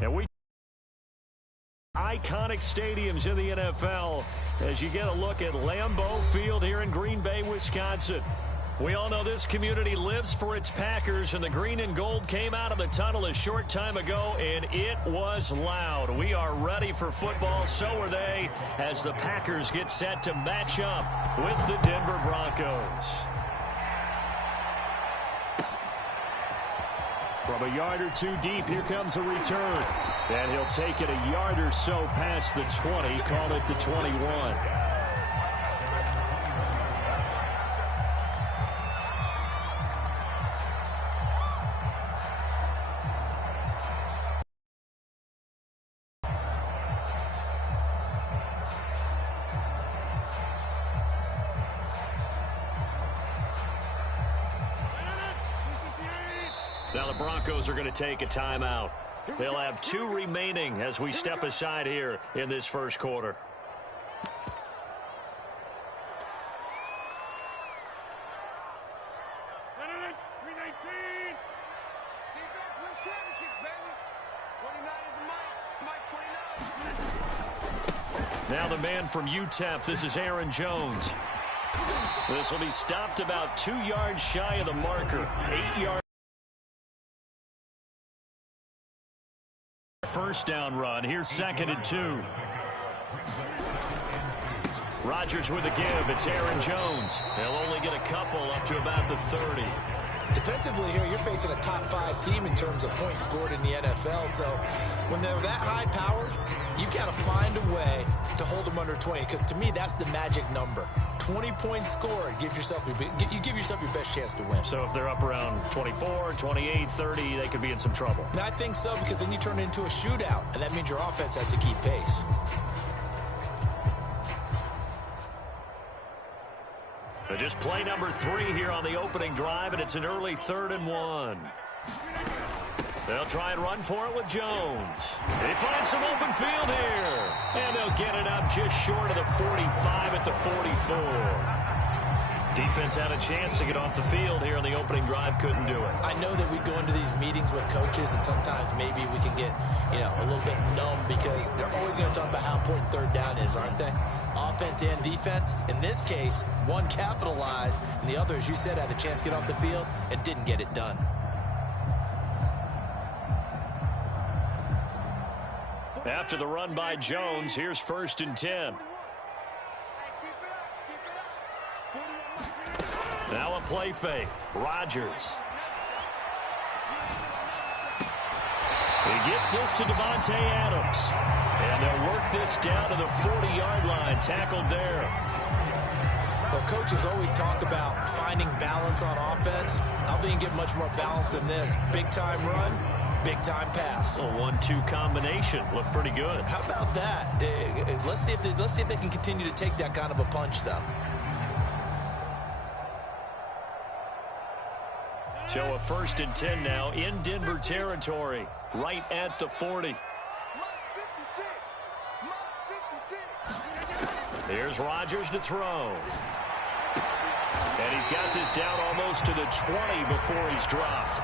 And we iconic stadiums in the NFL as you get a look at Lambeau Field here in Green Bay, Wisconsin. We all know this community lives for its Packers, and the green and gold came out of the tunnel a short time ago, and it was loud. We are ready for football. So are they as the Packers get set to match up with the Denver Broncos. From a yard or two deep, here comes a return. And he'll take it a yard or so past the 20, call it the 21. Now the Broncos are going to take a timeout. They'll have 2 remaining as we step aside here in this first quarter. Now the man from UTEP, this is Aaron Jones. This will be stopped about 2 yards shy of the marker. 8 yards. First down run. Here's 2nd and 2. Rodgers with a give. It's Aaron Jones. They'll only get a couple up to about the 30. Defensively here, you're facing a top 5 team in terms of points scored in the NFL. So when they're that high powered, you got to find a way to hold them under 20. Because to me, that's the magic number. 20 points scored gives yourself you give yourself your best chance to win. So if they're up around 24, 28, 30, they could be in some trouble. I think so, because then you turn it into a shootout, and that means your offense has to keep pace. Just play number 3 here on the opening drive, and it's an early 3rd and 1. They'll try and run for it with Jones. They find some open field here. And they'll get it up just short of the 45 at the 44. Defense had a chance to get off the field here on the opening drive. Couldn't do it. I know that we go into these meetings with coaches, and sometimes maybe we can get, a little bit numb because they're always going to talk about how important 3rd down is, aren't they? Offense and defense. In this case, one capitalized, and the other, as you said, had a chance to get off the field and didn't get it done. After the run by Jones, here's 1st and 10. Now a play fake. Rodgers. He gets this to Devontae Adams. And they'll work this down to the 40-yard line. Tackled there. Well, coaches always talk about finding balance on offense. I don't think you can get much more balance than this. Big-time run, big-time pass. A 1-2 combination. Looked pretty good. How about that? Let's see if they can continue to take that kind of a punch, though. So a 1st and 10 now in Denver territory, right at the 40. Here's Rodgers to throw. And he's got this down almost to the 20 before he's dropped.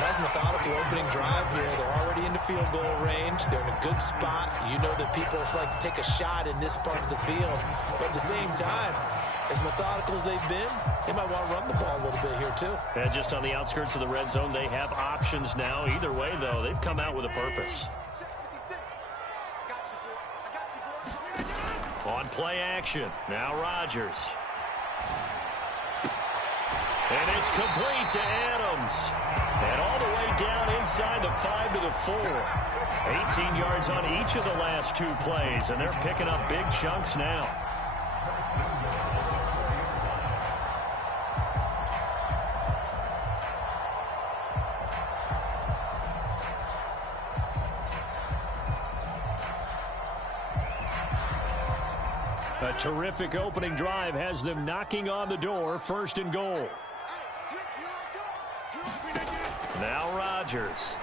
Nice methodical opening drive here. They're already into field goal range. They're in a good spot. You know that people like to take a shot in this part of the field. But at the same time, as methodical as they've been, they might want to run the ball a little bit here too. And just on the outskirts of the red zone, they have options now. Either way, though, they've come out with a purpose. On play action, now Rodgers. And it's complete to Adams. And all the way down inside the 5 to the 4. 18 yards on each of the last 2 plays, and they're picking up big chunks now. A terrific opening drive has them knocking on the door. 1st and goal. Now Rodgers.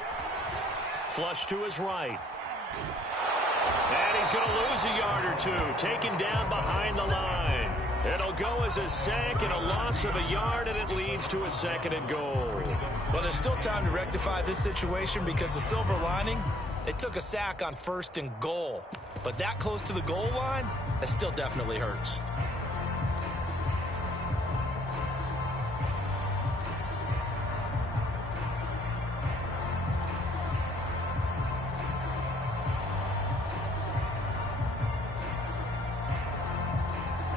Flush to his right. And he's going to lose a yard or 2. Taken down behind the line. It'll go as a sack and a loss of a yard, and it leads to a 2nd and goal. Well, there's still time to rectify this situation because the silver lining, they took a sack on 1st and goal. But that close to the goal line, that still definitely hurts.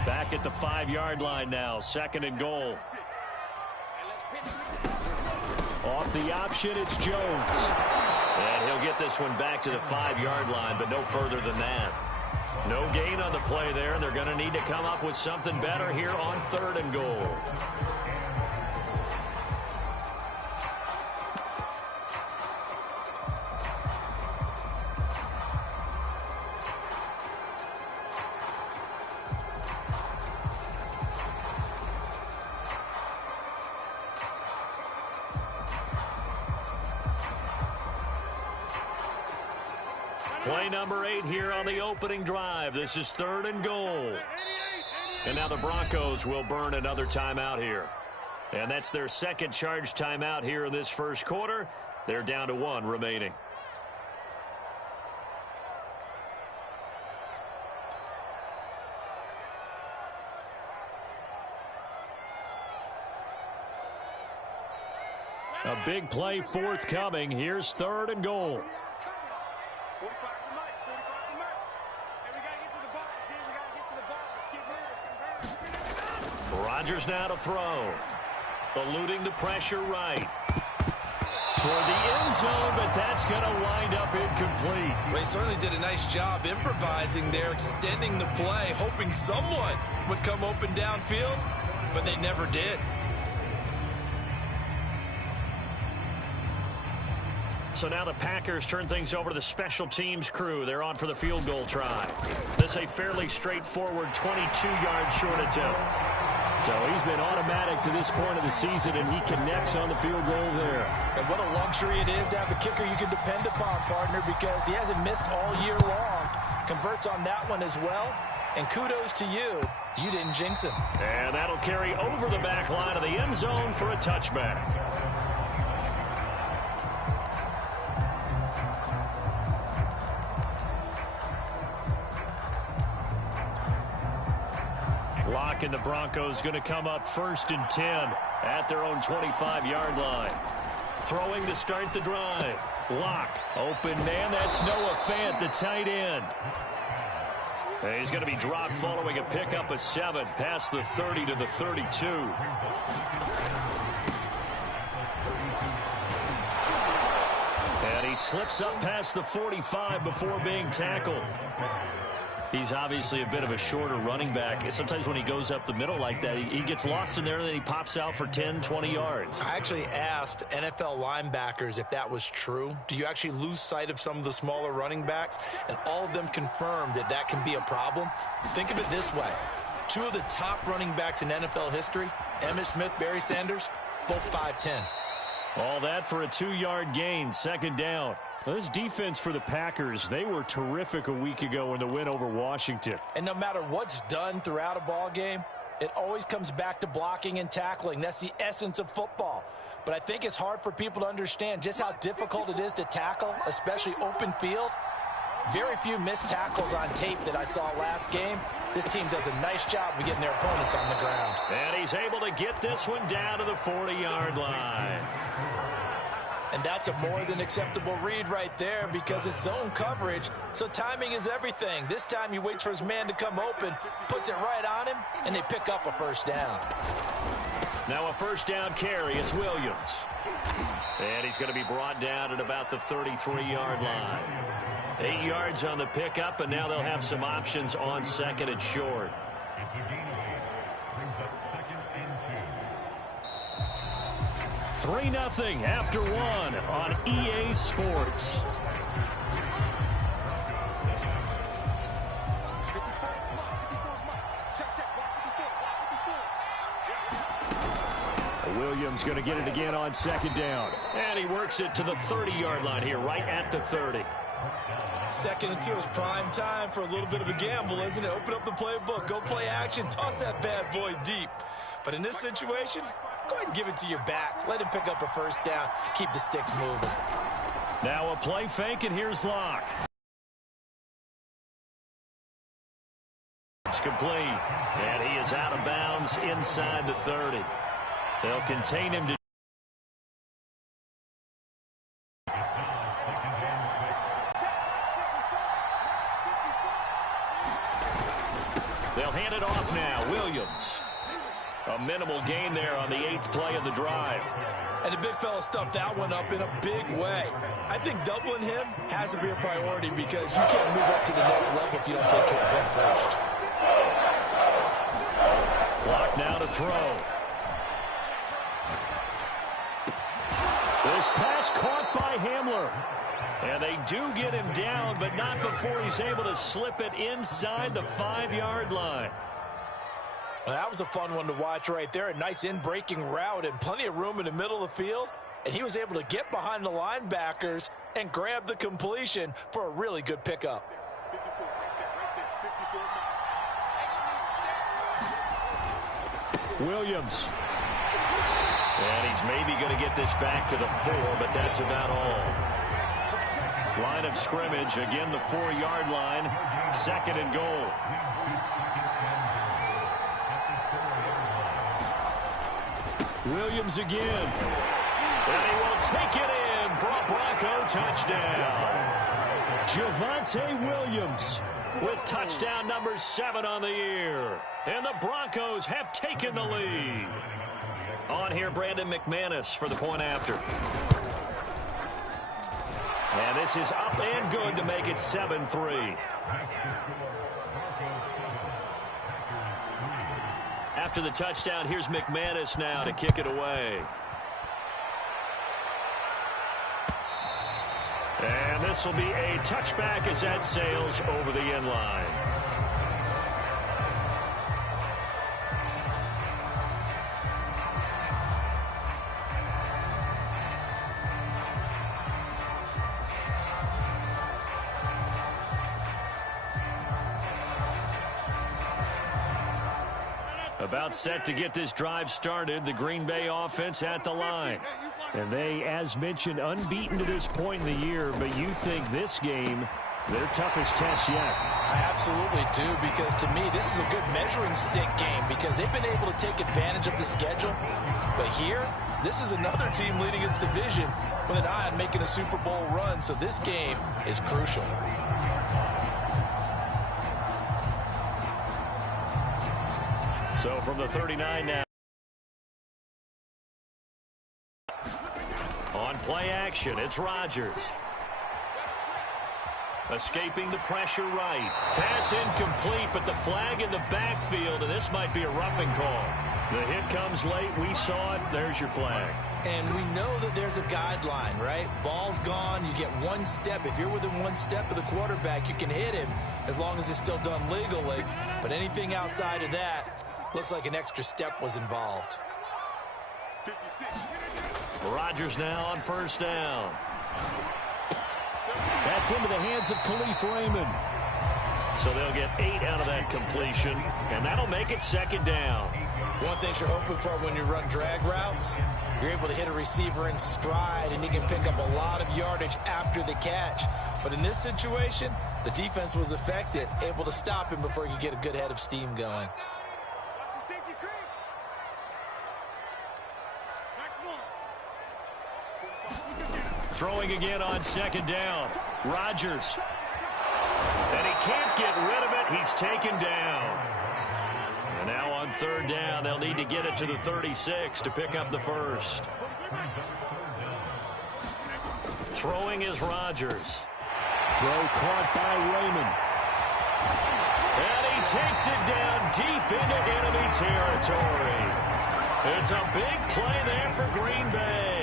Back at the 5-yard line now, 2nd and goal. Off the option, it's Jones. And he'll get this one back to the 5-yard line, but no further than that. No gain on the play there, and they're going to need to come up with something better here on 3rd and goal. Play number 8 here on the opening drive. This is 3rd and goal. And now the Broncos will burn another timeout here. And that's their 2nd charge timeout here in this 1st quarter. They're down to 1 remaining. A big play forthcoming. Here's 3rd and goal. Rodgers now to throw. Eluding the pressure right. Toward the end zone, but that's going to wind up incomplete. Well, he certainly did a nice job improvising there, extending the play, hoping someone would come open downfield, but they never did. So now the Packers turn things over to the special teams crew. They're on for the field goal try. This is a fairly straightforward 22-yard short attempt. So he's been automatic to this point of the season, and he connects on the field goal there. And what a luxury it is to have a kicker you can depend upon, partner, because he hasn't missed all year long. Converts on that one as well. And kudos to you. You didn't jinx him. And that'll carry over the back line of the end zone for a touchback. Locke and the Broncos going to come up 1st and 10 at their own 25-yard line. Throwing to start the drive. Locke, open man. That's Noah Fant, the tight end. And he's going to be dropped following a pickup of 7 past the 30 to the 32. And he slips up past the 45 before being tackled. He's obviously a bit of a shorter running back. Sometimes when he goes up the middle like that, he gets lost in there, and then he pops out for 10, 20 yards. I actually asked NFL linebackers if that was true. Do you actually lose sight of some of the smaller running backs? And all of them confirmed that that can be a problem. Think of it this way. 2 of the top running backs in NFL history, Emmitt Smith, Barry Sanders, both 5'10". All that for a 2-yard gain, 2nd down. Well, this defense for the Packers, they were terrific a week ago in the win over Washington. And no matter what's done throughout a ball game, it always comes back to blocking and tackling. That's the essence of football. But I think it's hard for people to understand just how difficult it is to tackle, especially open field. Very few missed tackles on tape that I saw last game. This team does a nice job of getting their opponents on the ground. And he's able to get this one down to the 40-yard line. And that's a more than acceptable read right there because it's zone coverage, so timing is everything. This time he waits for his man to come open, puts it right on him, and they pick up a 1st down. Now a 1st down carry. It's Williams. And he's going to be brought down at about the 33-yard line. 8 yards on the pickup, and now they'll have some options on 2nd and short. 3-0 after 1 on EA Sports. Williams going to get it again on 2nd down. And he works it to the 30-yard line here, right at the 30. Second and 2 is prime time for a little bit of a gamble, isn't it? Open up the playbook, go play action, toss that bad boy deep. But in this situation, go ahead and give it to your back. Let him pick up a first down. Keep the sticks moving. Now a play fake, and here's Locke. It's complete, and he is out of bounds inside the 30. They'll contain him to They'll hand it off now. Williams. A minimal gain there on the 8th play of the drive. And the big fella stuffed that one up in a big way. I think doubling him has to be a priority because you can't move up to the next level if you don't take care of him first. Clock now to throw. This pass caught by Hamler. And they do get him down, but not before he's able to slip it inside the 5-yard line. Well, that was a fun one to watch right there. A nice in-breaking route and plenty of room in the middle of the field. And he was able to get behind the linebackers and grab the completion for a really good pickup. Williams. And he's maybe going to get this back to the 4, but that's about all. Line of scrimmage, again the 4-yard line, 2nd and goal. Williams again. And he will take it in for a Bronco touchdown. Javonte Williams with touchdown number 7 on the year. And the Broncos have taken the lead. On here, Brandon McManus for the point after. And this is up and good to make it 7-3. After the touchdown, here's McManus now to kick it away. And this will be a touchback as that sails over the end line. About set to get this drive started, the Green Bay offense at the line. And they, as mentioned, unbeaten to this point in the year, but you think this game, their toughest test yet. I absolutely do, because to me, this is a good measuring stick game because they've been able to take advantage of the schedule. But here, this is another team leading its division with an eye on making a Super Bowl run, so this game is crucial. So from the 39 now. On play action, it's Rodgers. Escaping the pressure right. Pass incomplete, but the flag in the backfield, and this might be a roughing call. The hit comes late. We saw it. There's your flag. And we know that there's a guideline, right? Ball's gone. You get one step. If you're within one step of the quarterback, you can hit him as long as it's still done legally. But anything outside of that, looks like an extra step was involved. Rodgers now on first down. That's into the hands of Khalif Raymond. So they'll get 8 out of that completion, and that'll make it 2nd down. One thing you're hoping for when you run drag routes, you're able to hit a receiver in stride, and he can pick up a lot of yardage after the catch. But in this situation, the defense was effective, able to stop him before he could get a good head of steam going. Throwing again on 2nd down. Rodgers. And he can't get rid of it. He's taken down. And now on 3rd down, they'll need to get it to the 36 to pick up the first. Throwing is Rodgers. Throw caught by Raymond. And he takes it down deep into enemy territory. It's a big play there for Green Bay.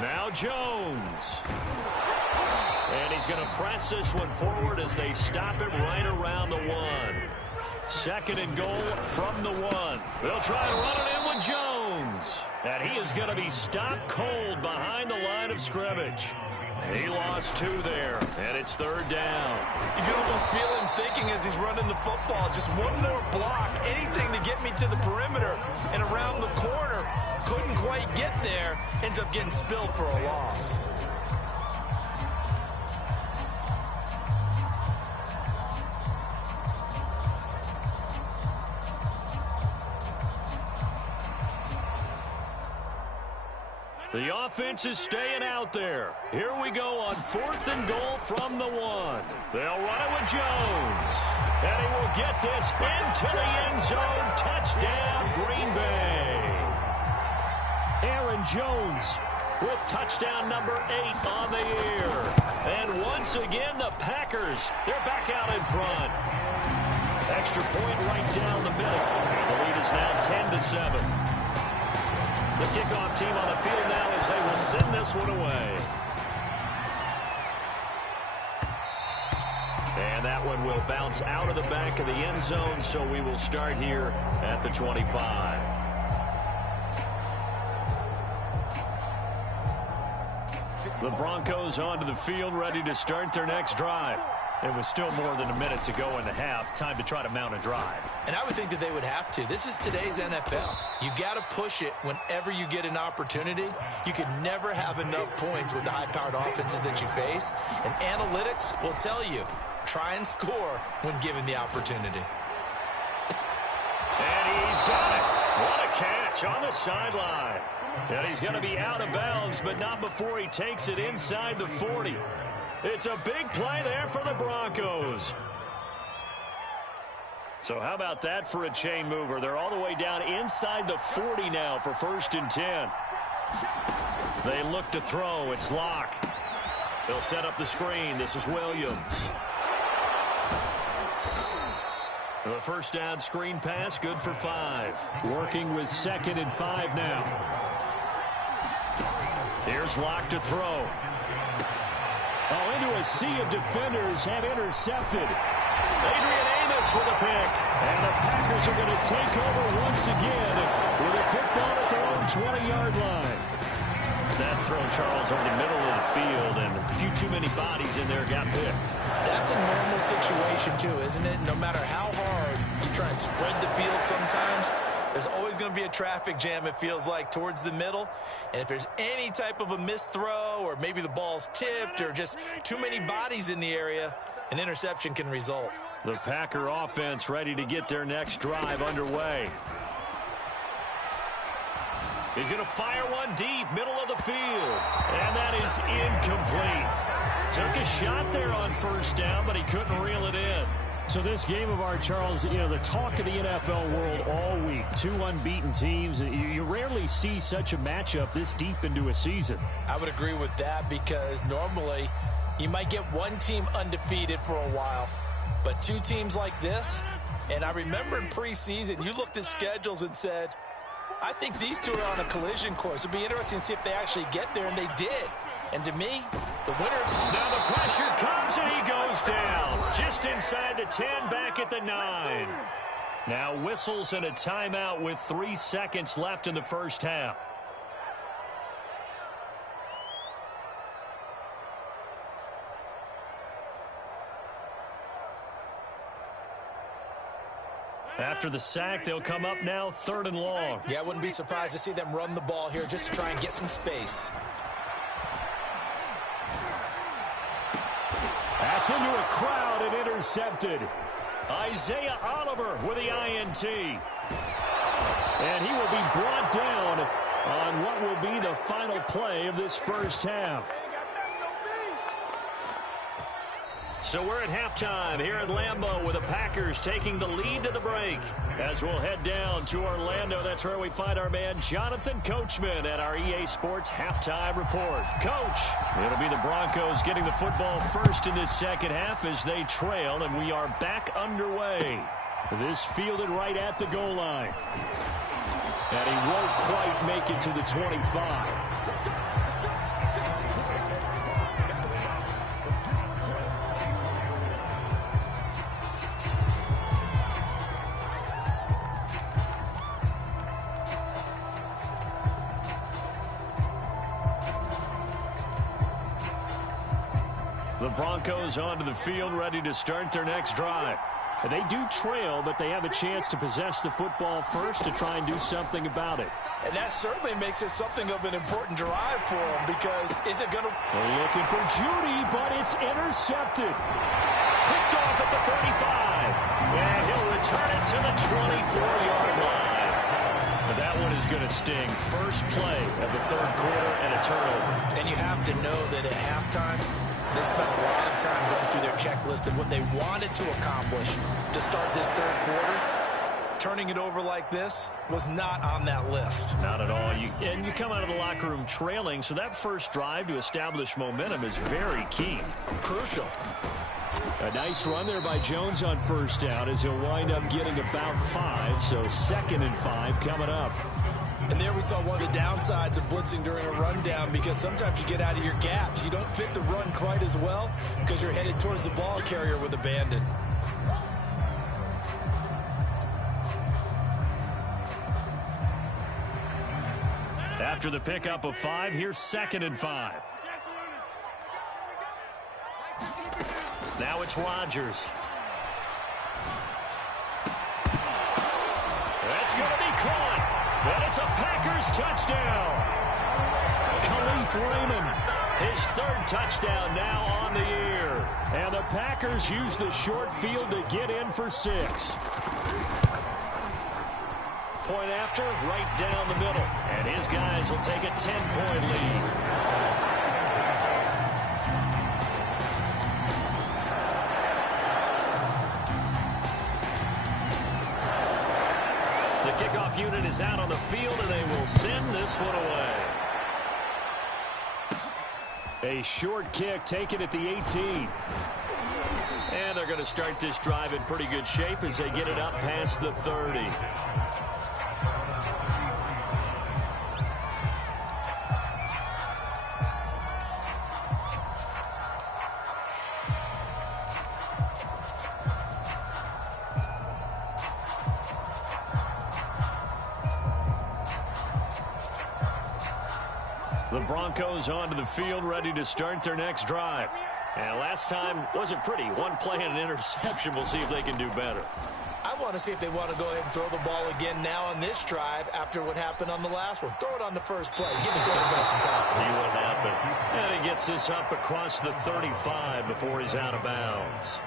Now Jones. And he's going to press this one forward as they stop him right around the 1. 2nd and goal from the 1. They'll try and run it in with Jones. And he is going to be stopped cold behind the line of scrimmage. He lost 2 there, and it's 3rd down. You can almost feel him thinking as he's running the football, just one more block, anything to get me to the perimeter and around the corner. Couldn't quite get there, ends up getting spilled for a loss. The offense is staying out there. Here we go on 4th and goal from the 1. They'll run it with Jones. And he will get this into the end zone. Touchdown, Green Bay. Aaron Jones with touchdown number 8 on the year. And once again, the Packers, they're back out in front. Extra point right down the middle. The lead is now 10-7. The kickoff team on the field now as they will send this one away. And that one will bounce out of the back of the end zone, so we will start here at the 25. The Broncos onto the field, ready to start their next drive. It was still more than a minute to go in the half. Time to try to mount a drive. And I would think that they would have to. This is today's NFL. You got to push it whenever you get an opportunity. You can never have enough points with the high-powered offenses that you face. And analytics will tell you, try and score when given the opportunity. And he's got it. What a catch on the sideline. And he's going to be out of bounds, but not before he takes it inside the 40. It's a big play there for the Broncos. So how about that for a chain mover? They're all the way down inside the 40 now for 1st and 10. They look to throw. It's Locke. They'll set up the screen. This is Williams. The first down screen pass, good for 5. Working with 2nd and 5 now. Here's Locke to throw. Oh, into a sea of defenders and intercepted. Adrian Amos with a pick. And the Packers are going to take over once again with a football at their own 20-yard line. That throw, Charles, over the middle of the field, and a few too many bodies in there got picked. That's a normal situation, too, isn't it? No matter how hard you try and spread the field sometimes, there's always going to be a traffic jam, it feels like, towards the middle. And if there's any type of a missed throw or maybe the ball's tipped or just too many bodies in the area, an interception can result. The Packer offense ready to get their next drive underway. He's going to fire one deep, middle of the field. And that is incomplete. Took a shot there on 1st down, but he couldn't reel it in. So this game of ours, Charles, you know, the talk of the NFL world all week. 2 unbeaten teams. You rarely see such a matchup this deep into a season. I would agree with that because normally you might get one team undefeated for a while. But 2 teams like this, and I remember in preseason, you looked at schedules and said, I think these 2 are on a collision course. It'd be interesting to see if they actually get there, and they did. And to me, the winner... Now the pressure comes, and he goes down. Just inside the 10, back at the 9. Now whistles and a timeout with 3 seconds left in the first half. After the sack, they'll come up now 3rd and long. Yeah, I wouldn't be surprised to see them run the ball here just to try and get some space. That's into a crowd and intercepted. Isaiah Oliver with the INT. And he will be brought down on what will be the final play of this first half. So we're at halftime here at Lambeau with the Packers taking the lead to the break. As we'll head down to Orlando, that's where we find our man Jonathan Coachman at our EA Sports Halftime Report. Coach, it'll be the Broncos getting the football first in this second half as they trail, and we are back underway. This fielded right at the goal line. And he won't quite make it to the 25. The Broncos onto the field, ready to start their next drive. They do trail, but they have a chance to possess the football first to try and do something about it. And that certainly makes it something of an important drive for them, because is it going to... They're looking for Judy, but it's intercepted. Picked off at the 35. And he'll return it to the 24-yard line. But that one is going to sting. First play of the third quarter and a turnover. And you have to know that at halftime, they spent a lot of time going through their checklist of what they wanted to accomplish to start this third quarter. Turning it over like this was not on that list. Not at all. And you come out of the locker room trailing, so that first drive to establish momentum is very key. Crucial. A nice run there by Jones on first down as he'll wind up getting about 5, so 2nd and 5 coming up. And there we saw one of the downsides of blitzing during a rundown, because sometimes you get out of your gaps. You don't fit the run quite as well because you're headed towards the ball carrier with abandon. After the pickup of 5, here's 2nd and 5. Now it's Rodgers. That's going to be caught. And it's a Packers touchdown. Khalif Raymond, his 3rd touchdown now on the year. And the Packers use the short field to get in for 6. Point after, right down the middle. And his guys will take a 10-point lead. The kickoff unit is out on the field, and they will send this one away. A short kick taken at the 18. And they're going to start this drive in pretty good shape as they get it up past the 30. The Broncos onto the field, ready to start their next drive. And last time wasn't pretty. One play and an interception. We'll see if they can do better. I want to see if they want to go ahead and throw the ball again now on this drive after what happened on the last one. Throw it on the first play. Give the quarterback some confidence. See what happens. And he gets this up across the 35 before he's out of bounds.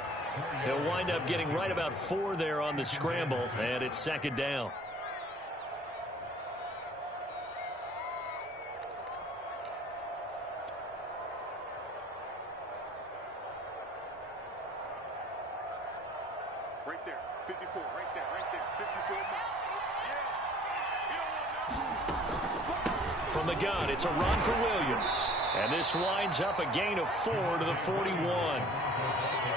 He'll wind up getting right about 4 there on the scramble, and it's 2nd down. Right there, 54, right there, 54 miles. From the gun, it's a run for Williams. And this winds up a gain of 4 to the 41.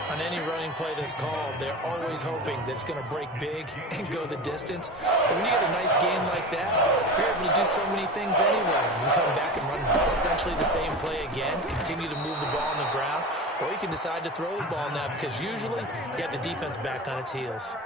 On any running play that's called, they're always hoping that it's going to break big and go the distance. But when you get a nice gain like that, you're able to do so many things anyway. You can come back and run essentially the same play again, continue to move the ball on the ground, or you can decide to throw the ball now, because usually you have the defense back on its heels.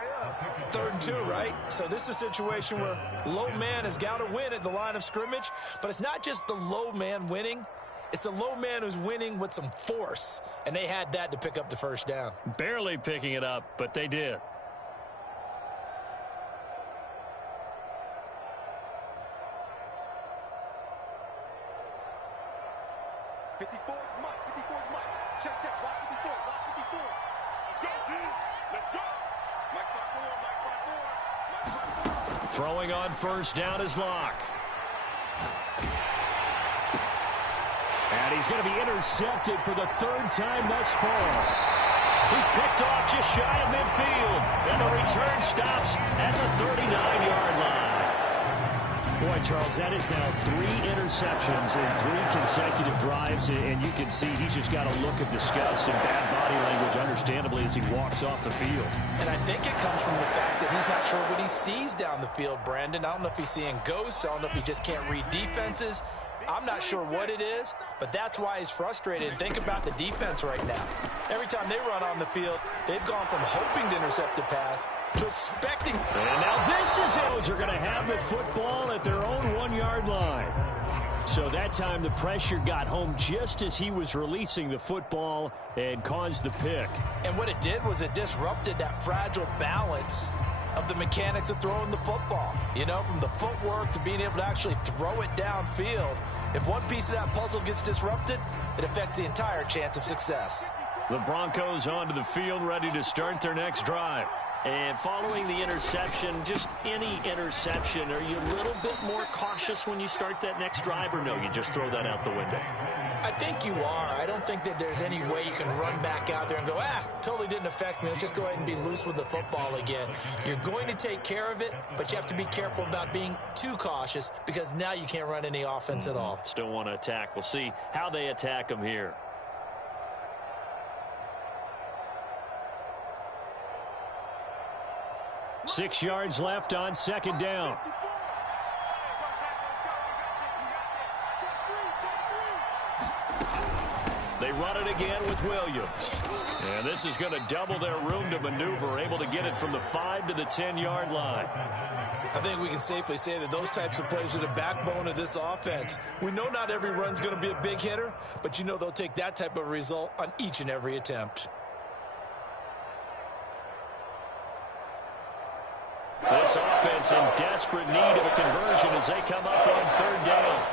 3rd and 2, right? So this is a situation where low man has got to win at the line of scrimmage, but it's not just the low man winning. It's the low man who's winning with some force, and they had that to pick up the first down. Barely picking it up, but they did. Check, watch 54, watch 54. Let's go, dude. Let's go. Mike 5-4. Throwing on first down is Locke. And he's going to be intercepted for the 3rd time thus far. He's picked off just shy of midfield. And the return stops at the 39-yard line. Boy, Charles, that is now 3 interceptions in 3 consecutive drives. And you can see he's just got a look of disgust and bad body language, understandably, as he walks off the field. And I think it comes from the fact that he's not sure what he sees down the field, Brandon. I don't know if he's seeing ghosts. I don't know if he just can't read defenses. I'm not sure what it is, but that's why he's frustrated. And think about the defense right now. Every time they run on the field, they've gone from hoping to intercept the pass to expecting. And now this is it. They're going to have the football at their own 1-yard line. So that time the pressure got home just as he was releasing the football and caused the pick. And what it did was it disrupted that fragile balance of the mechanics of throwing the football. You know, from the footwork to being able to actually throw it downfield. If one piece of that puzzle gets disrupted, it affects the entire chance of success. The Broncos onto the field, ready to start their next drive. And following the interception, just any interception, are you a little bit more cautious when you start that next drive, or no, you just throw that out the window? I think you are. I don't think that there's any way you can run back out there and go, totally didn't affect me. Let's just go ahead and be loose with the football again. You're going to take care of it, but you have to be careful about being too cautious because now you can't run any offense at all. Still want to attack. We'll see how they attack them here. Six yards left on second down. They run it again with Williams. And this is going to double their room to maneuver, able to get it from the 5 to the 10-yard line. I think we can safely say that those types of plays are the backbone of this offense. We know not every run's going to be a big hitter, but you know they'll take that type of result on each and every attempt. This offense in desperate need of a conversion as they come up on third down.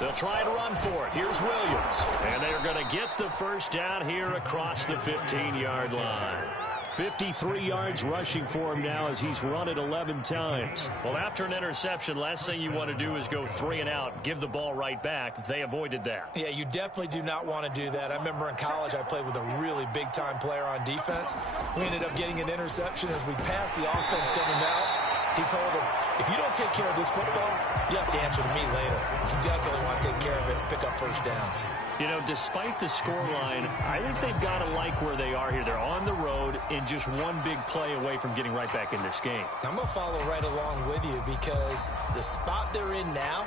They'll try and run for it. Here's Williams. And they're going to get the first down here across the 15-yard line. 53 yards rushing for him now as he's run it 11 times. Well, after an interception, last thing you want to do is go 3 and out, give the ball right back. They avoided that. Yeah, you definitely do not want to do that. I remember in college I played with a really big-time player on defense. We ended up getting an interception as we passed the offense coming out. He told him, if you don't take care of this football, you have to answer to me later. You definitely want to take care of it and pick up first downs. You know, despite the scoreline, I think they've got to like where they are here. They're on the road and just one big play away from getting right back in this game. I'm going to follow right along with you because the spot they're in now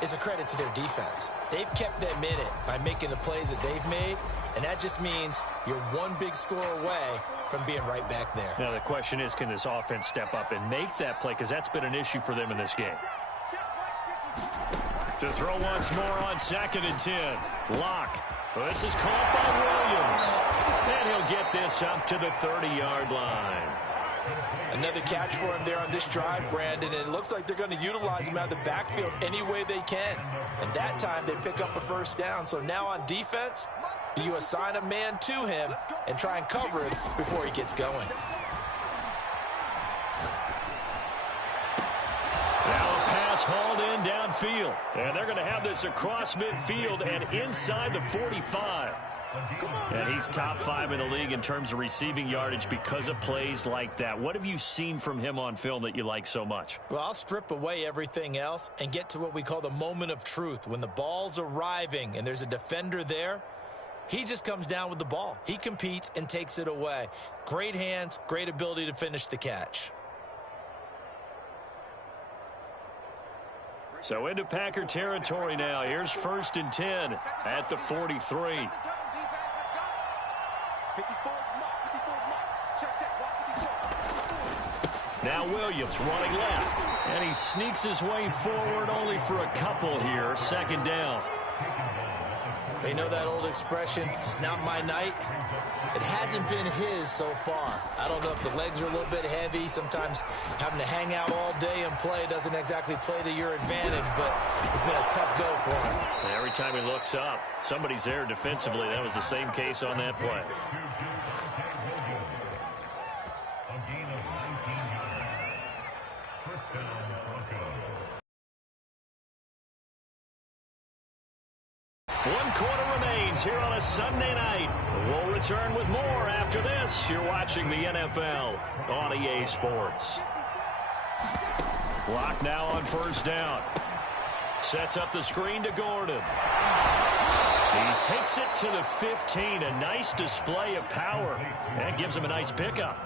is a credit to their defense. They've kept them in it by making the plays that they've made, and that just means you're one big score away from being right back there. Now, the question is, can this offense step up and make that play? Because that's been an issue for them in this game. To throw once more on 2nd and 10. Lock. Well, this is caught by Williams. And he'll get this up to the 30-yard line. Another catch for him there on this drive, Brandon, and it looks like they're going to utilize him out of the backfield any way they can. And that time they pick up a first down. So now on defense, do you assign a man to him and try and cover him before he gets going? Now a pass hauled in downfield. And they're going to have this across midfield and inside the 45. And he's top 5 in the league in terms of receiving yardage because of plays like that. What have you seen from him on film that you like so much? Well, I'll strip away everything else and get to what we call the moment of truth. When the ball's arriving and there's a defender there, he just comes down with the ball. He competes and takes it away. Great hands, great ability to finish the catch. So into Packer territory now. Here's 1st and 10 at the 43. Now Williams running left. And he sneaks his way forward only for a couple here. 2nd down. You know that old expression, it's not my night? It hasn't been his so far. I don't know if the legs are a little bit heavy. Sometimes having to hang out all day and play doesn't exactly play to your advantage, but it's been a tough go for him. And every time he looks up, somebody's there defensively. That was the same case on that play. One quarter remains here on a Sunday night. We'll return with more after this. You're watching the NFL on EA Sports. Lock now on 1st down. Sets up the screen to Gordon. He takes it to the 15. A nice display of power. And gives him a nice pickup.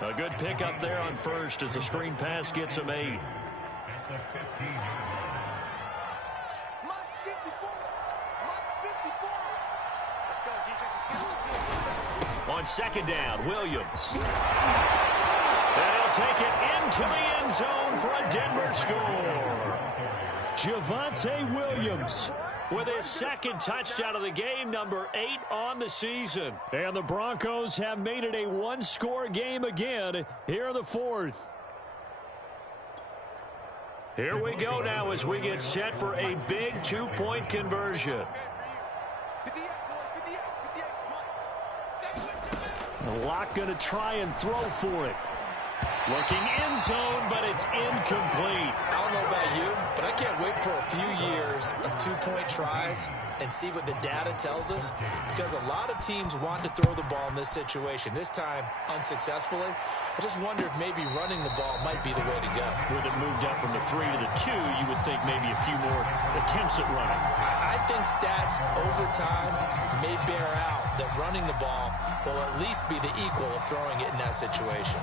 A good pickup there on 1st as the screen pass gets him 8. On 2nd down, Williams. And he'll take it into the end zone for a Denver score. Javonte Williams with his second touchdown of the game, number 8 on the season. And the Broncos have made it a one-score game again here in the fourth. Here we go now as we get set for a big two-point conversion. Locke going to try and throw for it. Looking end zone, but it's incomplete. I don't know about you, but I can't wait for a few years of two-point tries and see what the data tells us, because a lot of teams want to throw the ball in this situation, this time unsuccessfully. I just wonder if maybe running the ball might be the way to go. With it moved up from the 3 to the 2, you would think maybe a few more attempts at running. I think stats over time may bear out that running the ball will at least be the equal of throwing it in that situation.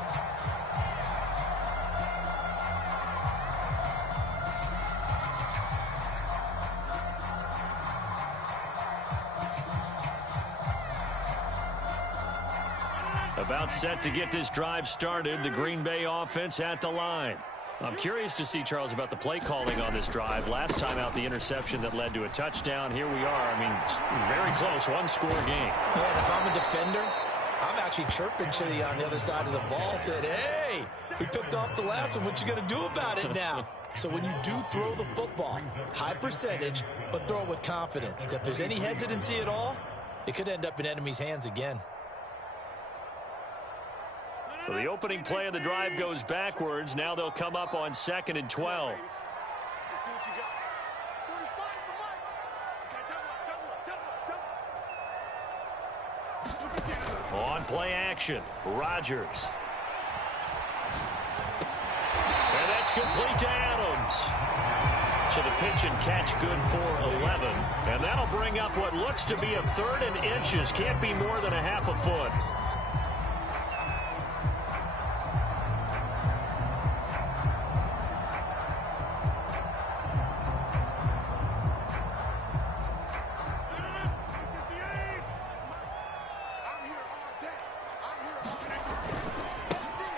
About set to get this drive started, the Green Bay offense at the line. I'm curious to see, Charles, about the play calling on this drive. Last time out, the interception that led to a touchdown. Here we are. I mean, very close, one-score game. Yeah, and if I'm a defender, I'm actually chirping to you on the other side of the ball, saying, hey, we picked off the last one. What you going to do about it now? So when you do throw the football, high percentage, but throw it with confidence. If there's any hesitancy at all, it could end up in enemy's hands again. So the opening play of the drive goes backwards. Now they'll come up on 2nd and 12. On play action, Rodgers. And that's complete to Adams. So the pitch and catch good for 11. And that'll bring up what looks to be a 3rd and inches. Can't be more than a half a foot.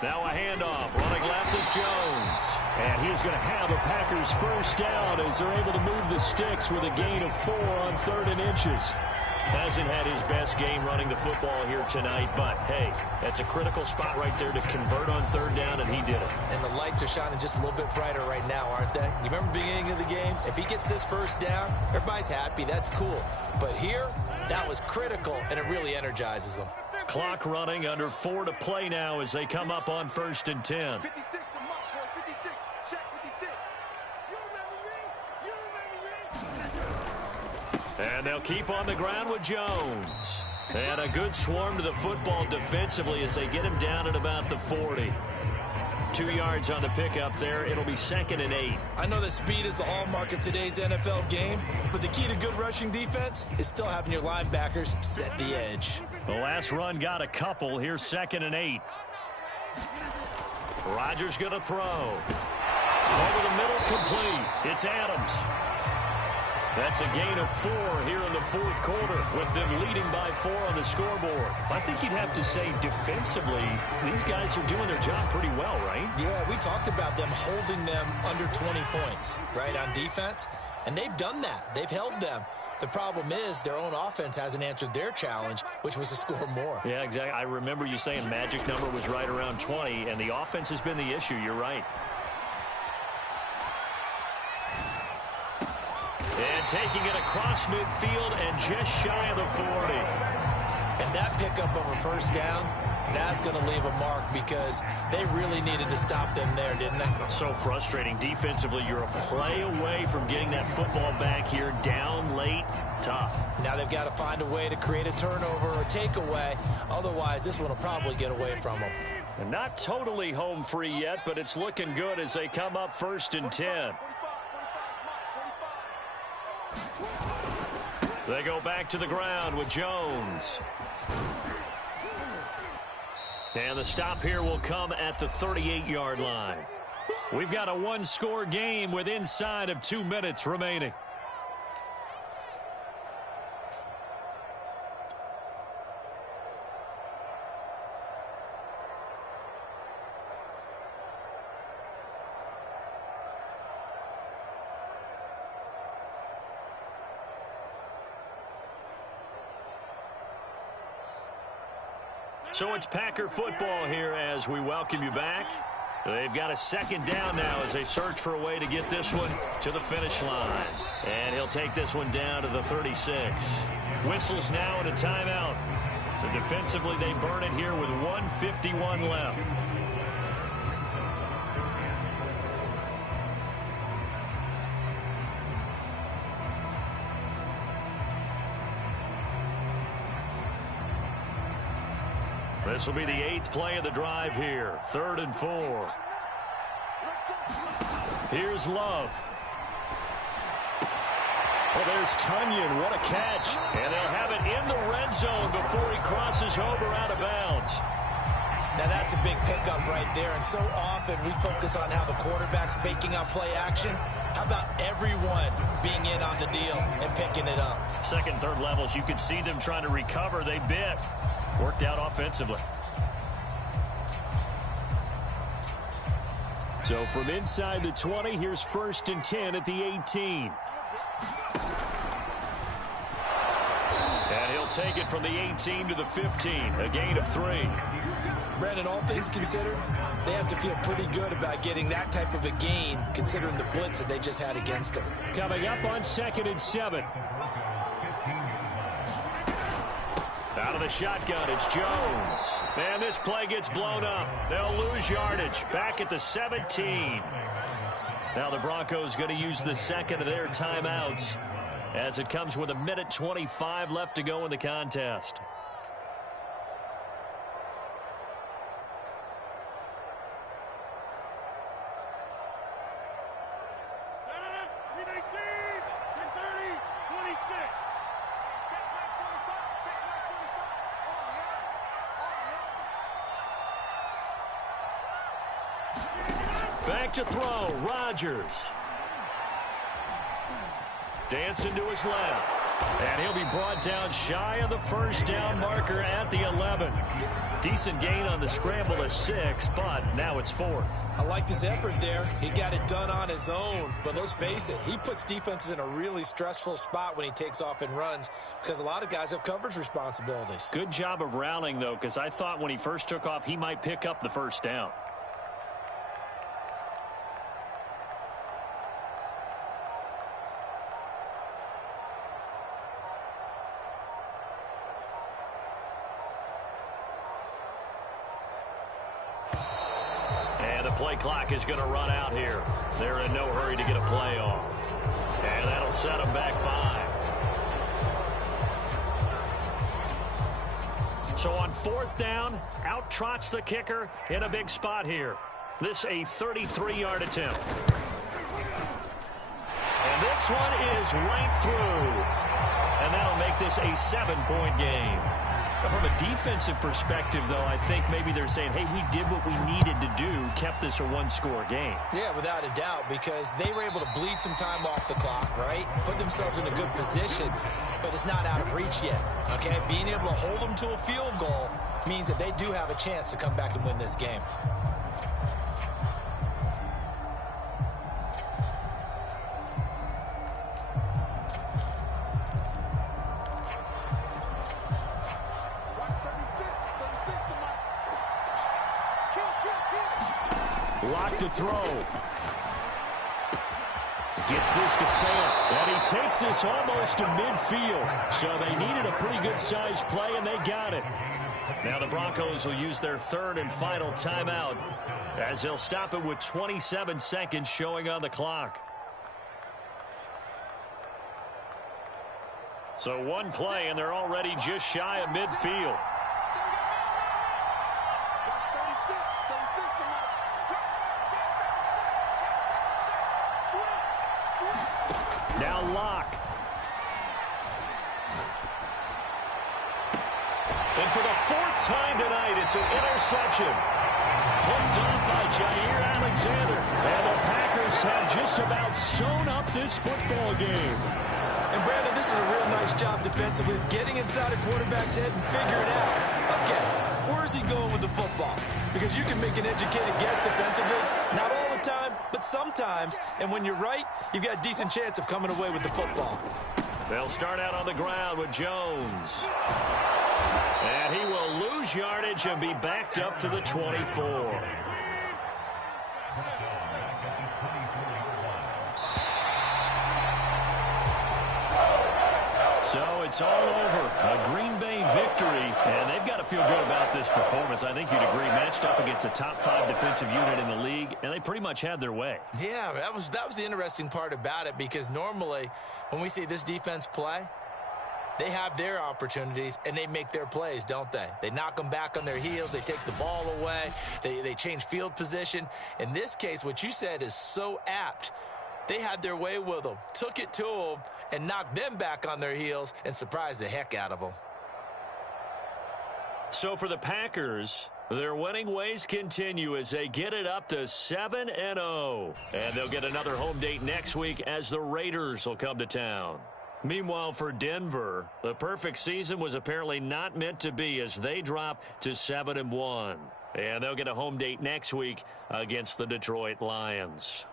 Now a handoff. Running left is Jones. And he's going to have a Packers first down as they're able to move the sticks with a gain of 4 on 3rd and inches. Hasn't had his best game running the football here tonight, but hey, that's a critical spot right there to convert on 3rd down, and he did it. And the lights are shining just a little bit brighter right now, aren't they? You remember the beginning of the game? If he gets this first down, everybody's happy. That's cool. But here, that was critical, and it really energizes them. Clock running, under 4 to play now as they come up on 1st and 10. 56, the mark, boys. 56. Check 56. You remember me? And they'll keep on the ground with Jones. And a good swarm to the football defensively as they get him down at about the 40. 2 yards on the pickup there. It'll be 2nd and 8. I know that speed is the hallmark of today's NFL game, but the key to good rushing defense is still having your linebackers set the edge. The last run got a couple. Here's 2nd and 8. Rodgers going to throw. Over the middle, complete. It's Adams. That's a gain of 4 here in the 4th quarter with them leading by 4 on the scoreboard. I think you'd have to say defensively, these guys are doing their job pretty well, right? Yeah, we talked about them holding them under 20 points, right, on defense. And they've done that. They've held them. The problem is their own offense hasn't answered their challenge, which was to score more. Yeah, exactly. I remember you saying magic number was right around 20, and the offense has been the issue. You're right. And taking it across midfield and just shy of the 40. And that pickup of a first down, that's going to leave a mark because they really needed to stop them there, didn't they? So frustrating. Defensively, you're a play away from getting that football back here. Down late, tough. Now they've got to find a way to create a turnover or takeaway. Otherwise, this one will probably get away from them. And not totally home free yet, but it's looking good as they come up 1st and 10. They go back to the ground with Jones. And the stop here will come at the 38-yard line. We've got a one-score game with inside of 2 minutes remaining. So it's Packer football here as we welcome you back. They've got a second down now as they search for a way to get this one to the finish line. And he'll take this one down to the 36. Whistles now and a timeout. So defensively they burn it here with 1:51 left. This will be the 8th play of the drive here. 3rd and 4. Here's Love. Well, there's Tunyon. What a catch. And they'll have it in the red zone before he crosses over out of bounds. Now, that's a big pickup right there. And so often we focus on how the quarterback's faking out play action. How about everyone being in on the deal and picking it up? Second, third levels, you could see them trying to recover. They bit. Worked out offensively. So from inside the 20, here's 1st and 10 at the 18. And he'll take it from the 18 to the 15, a gain of 3. Brandon, all things considered, they have to feel pretty good about getting that type of a gain considering the blitz that they just had against them. Coming up on 2nd and 7. Out of the shotgun, it's Jones. And this play gets blown up. They'll lose yardage. Back at the 17. Now the Broncos going to use the second of their timeouts as it comes with 1:25 left to go in the contest. Back to throw, Rodgers. Dancing to his left. And he'll be brought down shy of the first down marker at the 11. Decent gain on the scramble to 6, but now it's 4th. I like this effort there. He got it done on his own. But let's face it, he puts defenses in a really stressful spot when he takes off and runs because a lot of guys have coverage responsibilities. Good job of rallying, though, because I thought when he first took off, he might pick up the first down. Play clock is going to run out here. They're in no hurry to get a play off. And that'll set them back 5. So on 4th down, out trots the kicker in a big spot here. This a 33-yard attempt. And this one is right through. And that'll make this a 7-point game. From a defensive perspective, though, I think maybe they're saying, hey, we did what we needed to do, kept this a 1-score game. Yeah, without a doubt, because they were able to bleed some time off the clock, right? Put themselves in a good position, but it's not out of reach yet, okay? Being able to hold them to a field goal means that they do have a chance to come back and win this game. Lock to throw. Gets this to fail. And he takes this almost to midfield. So they needed a pretty good-sized play, and they got it. Now the Broncos will use their 3rd and final timeout as they'll stop it with 27 seconds showing on the clock. So one play, and they're already just shy of midfield. Now Locke. And for the 4th time tonight, it's an interception. Picked up by Jayrich147. And the Packers have just about sewn up this football game. And Brandon, this is a real nice job defensively of getting inside a quarterback's head and figuring out, okay, where's he going with the football? Because you can make an educated guess defensively, not all the time, but sometimes. And when you're right, you've got a decent chance of coming away with the football. They'll start out on the ground with Jones. And he will lose lose yardage and be backed up to the 24. So it's all over. A Green Bay victory, and they've got to feel good about this performance. I think you'd agree, matched up against a top-5 defensive unit in the league, and they pretty much had their way. Yeah, that was the interesting part about it, because normally when we see this defense play, they have their opportunities, and they make their plays, don't they? They knock them back on their heels. They take the ball away. They change field position. In this case, what you said is so apt. They had their way with them, took it to them, and knocked them back on their heels and surprised the heck out of them. So for the Packers, their winning ways continue as they get it up to 7-0. And they'll get another home date next week as the Raiders will come to town. Meanwhile, for Denver, the perfect season was apparently not meant to be as they drop to 7-1. And they'll get a home date next week against the Detroit Lions.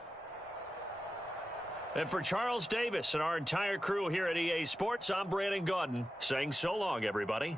And for Charles Davis and our entire crew here at EA Sports, I'm Brandon Gaudin saying so long, everybody.